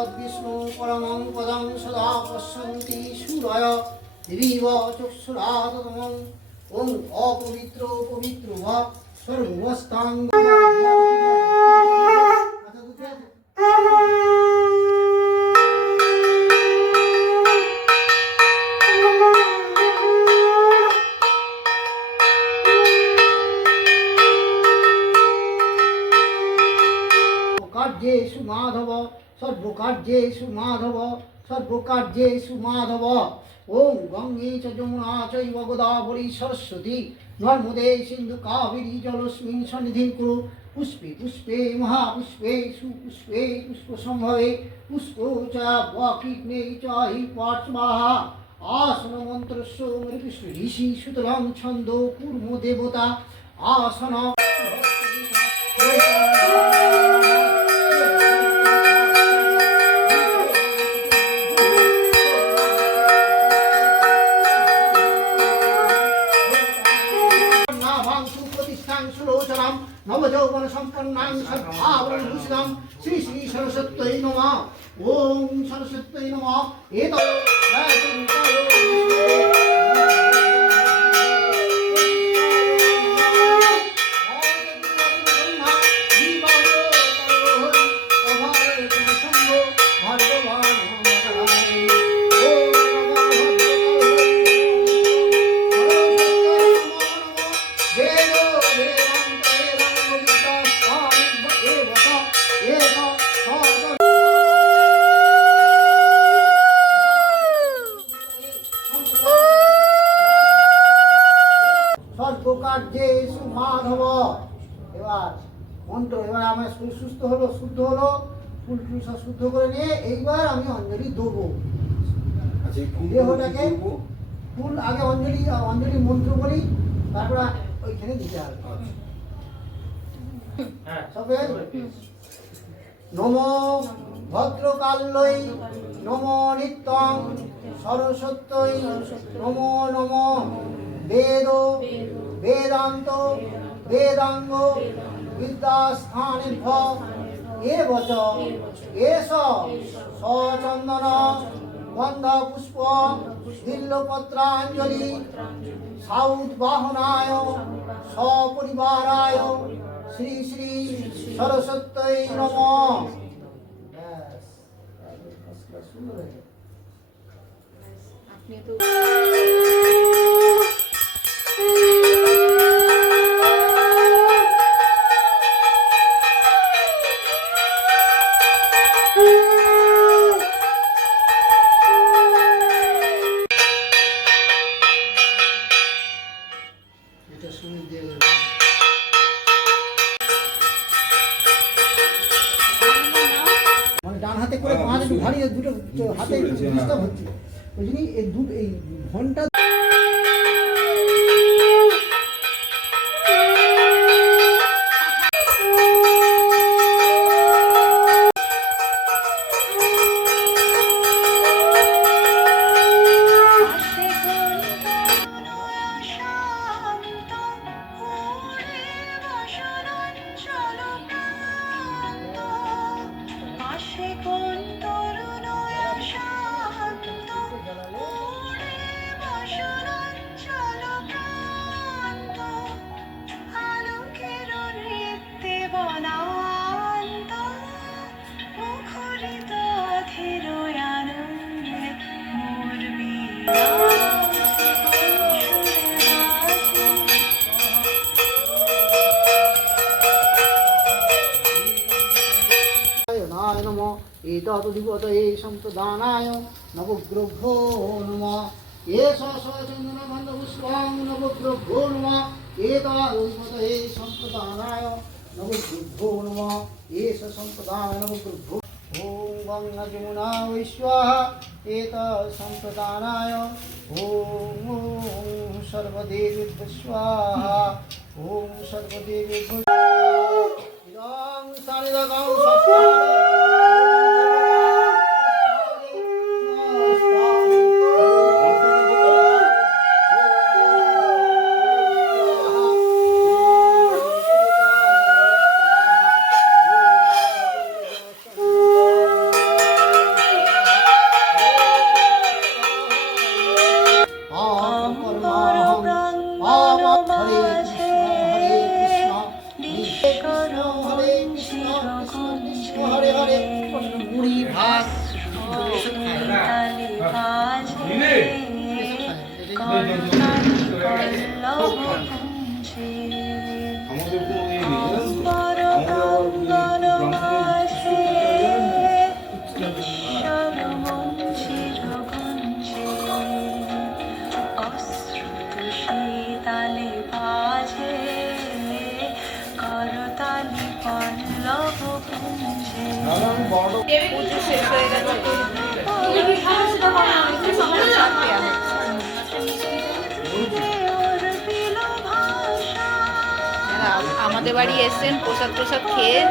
তদ্বিষ্ণু পরমং পদং সদা পশ্যন্তি সুরয় দিবিব চক্ষুরাতমং ওং অপবিত্র পবিত্র মাধব সর্বকার্যেষু মাধব সর্বকার্যেষু মাধব। ওম গঙ্গে চ যমুনা চৈব গোদাবরী সরস্বতী। নর্মদে সিন্ধু কাবেরী জলস্মিন সন্নিধিং কুরু। পুষ্পে পুষ্পে মহাপুষ্পে সুপুষ্পে পুষ্পসম্ভবে পুষ্প চ বাকিগ্নে চ হি পার্শ্ববাহা আসন মন্ত্রস্য মৃকৃষ্ণ ঋষি সুতরাং ছন্দ কূর্ম দেবতা। আসন সুলোচনাম নবযৌবন সম্পন্নাং সদ্ভাবন ভূষিতাম শ্রী শ্রী সরস্বত্যই নমঃ। ওম সরস্বত্যই নমঃ। এত এবার মন্ত্র এবার আমার শরীর সুস্থ হলো শুদ্ধ হলো ফুল টুল সব শুদ্ধ করে নিয়ে এইবার আমি অঞ্জলি দেবো। আচ্ছা দেহটাকে ফুল আগে অঞ্জলি অঞ্জলি মন্ত্র বলি তারপরে ওইখানে দিতে হবে। সবে নম ভদ্রকাল্যই নম নিত্যং সরস্বত্যই নম নম। বেদ। বেদান্ত বেদাঙ্গ বিদ্যাস্থানির্ভ এ বচ এস সচন্দন গন্ধ পুষ্প বিল্লপত্রাঞ্জলি সাউথ বাহনায় সপরিবারায় শ্রী শ্রী সরস্বত্যই নম। আপনি তো দিয়ে। মানে ডান হাতে করে হ্যাঁ, বুঝতে ভারী দুটো হাতে হ্যাঁ। হচ্ছে ওই জন্য এই দু এই ঘণ্টা নম এতৎ দিবতয়ে সম্প্রদানায় নবগ্রভো নম এষ সচন্দন মন্দপুষ্পং নবগ্রভো নম এতৎ দিবতয়ে সম্প্রদানায় নবগ্রভো নম এষ সম্প্রদায় নবগ্রভো ওম গঙ্গা যমুনা বৈশ্বাহা এত সম্প্রদানায় ওম ওম সর্বদেবেভ্যো স্বাহা পুজো শেষ হয়ে গেছে। de varias en cosas, pues, cosas que...